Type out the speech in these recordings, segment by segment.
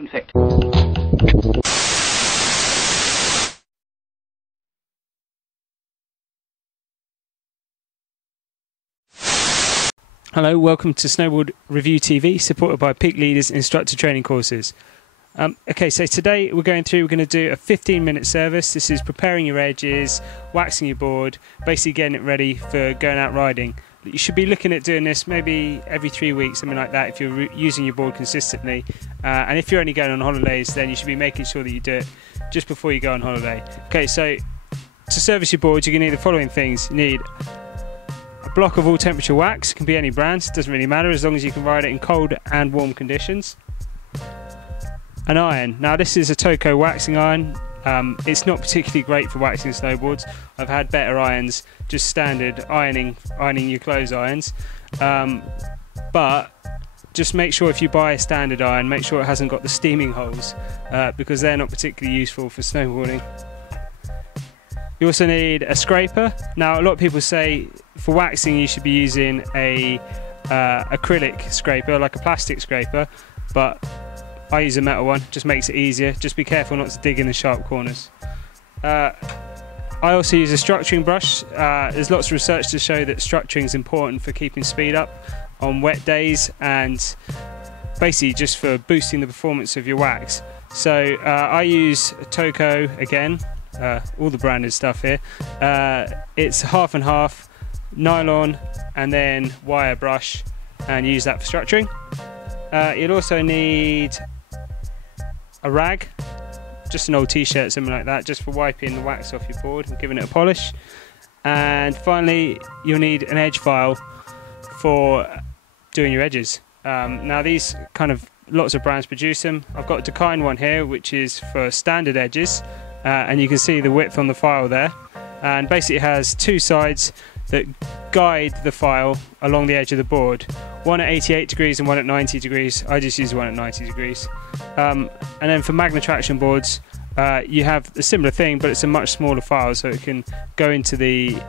disinfect. Hello, welcome to Snowboard Review TV, supported by Peak Leaders Instructor Training Courses. Okay, so today we're going to do a 15-minute service. This is preparing your edges, waxing your board, basically getting it ready for going out riding. You should be looking at doing this maybe every 3 weeks, something like that, if you're using your board consistently. And if you're only going on holidays, then you should be making sure that you do it just before you go on holiday. Okay, so to service your board, you're going to need the following things. You need a block of all temperature wax, can be any brand, doesn't really matter as long as you can ride it in cold and warm conditions. An iron. Now this is a Toco waxing iron. It's not particularly great for waxing snowboards. I've had better irons, just standard ironing your clothes irons. But just make sure if you buy a standard iron, make sure it hasn't got the steaming holes, because they're not particularly useful for snowboarding. You also need a scraper. Now a lot of people say for waxing you should be using a acrylic scraper, like a plastic scraper, but I use a metal one, just makes it easier. Just be careful not to dig in the sharp corners. I also use a structuring brush. There's lots of research to show that structuring is important for keeping speed up on wet days and basically just for boosting the performance of your wax. So I use Toco again, all the branded stuff here. It's half and half, nylon and then wire brush, and use that for structuring. You'll also need a rag, just an old t-shirt, something like that, just for wiping the wax off your board and giving it a polish. And finally you'll need an edge file for doing your edges. Now these lots of brands produce them. I've got a Dakine one here which is for standard edges, and you can see the width on the file there, and basically it has two sides that guide the file along the edge of the board, one at 88 degrees and one at 90 degrees. I just use one at 90 degrees. And then for magna traction boards, you have a similar thing, but it's a much smaller file, so it can go into the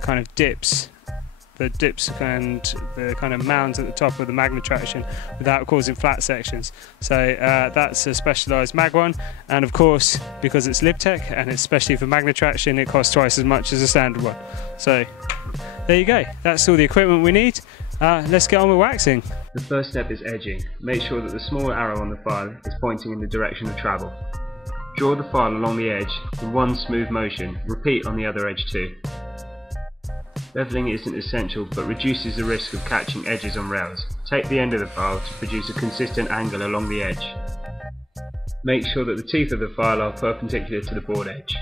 kind of dips and the kind of mounds at the top of the magna traction without causing flat sections. So that's a specialised mag one, and of course because it's Libtech and it's especially for magna traction, it costs twice as much as a standard one. So there you go, that's all the equipment we need. Let's get on with waxing. The first step is edging. Make sure that the small arrow on the file is pointing in the direction of travel. Draw the file along the edge in one smooth motion. Repeat on the other edge too. Levelling isn't essential but reduces the risk of catching edges on rails. Take the end of the file to produce a consistent angle along the edge. Make sure that the teeth of the file are perpendicular to the board edge.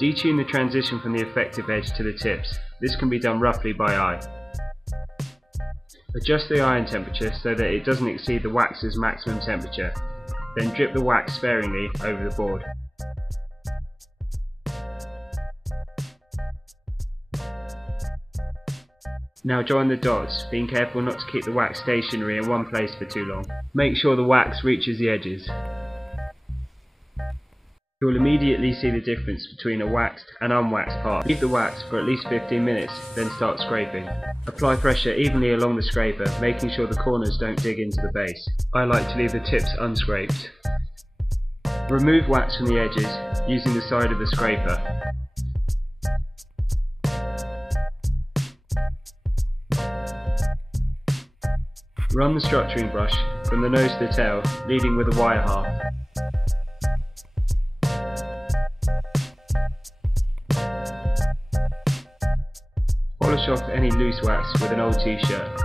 Detune the transition from the effective edge to the tips. This can be done roughly by eye. Adjust the iron temperature so that it doesn't exceed the wax's maximum temperature. Then drip the wax sparingly over the board. Now join the dots, being careful not to keep the wax stationary in one place for too long. Make sure the wax reaches the edges. You'll immediately see the difference between a waxed and unwaxed part. Leave the wax for at least 15 minutes, then start scraping. Apply pressure evenly along the scraper, making sure the corners don't dig into the base. I like to leave the tips unscraped. Remove wax from the edges using the side of the scraper. Run the structuring brush from the nose to the tail, leading with a wire half. Polish off any loose wax with an old t-shirt.